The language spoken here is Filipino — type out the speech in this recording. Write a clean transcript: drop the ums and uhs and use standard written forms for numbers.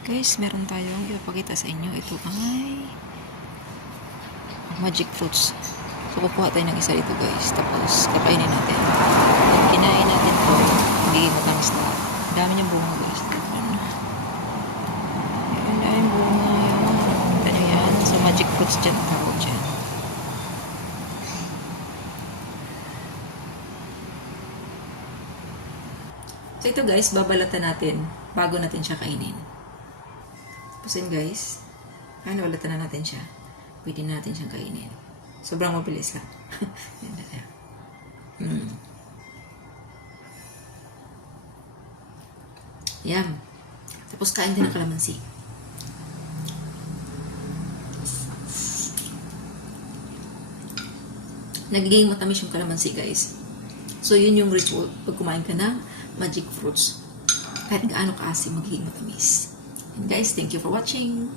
Guys, meron tayong ipapakita sa inyo. Ito ay magic fruits. So, kukuha tayo ng isa dito guys. Tapos, kakainin natin. Pag kinain natin to, magiging matamis na. Ang dami niyang bunga guys. Ang daming bunga. Ano yan? So, magic fruits dyan. Tawag dyan. So, ito guys, babalatan natin bago natin siya kainin. Tapos yun guys, nabalatan na natin siya. Pwede natin siyang kainin. Sobrang mabilis lang. Yan na siya. Yan. Tapos kain din ng kalamansi. Nagiging matamis yung kalamansi guys. So yun yung ritual pag kumain ka ng magic fruits. Kahit gaano kaasim, magiging matamis. And guys, thank you for watching.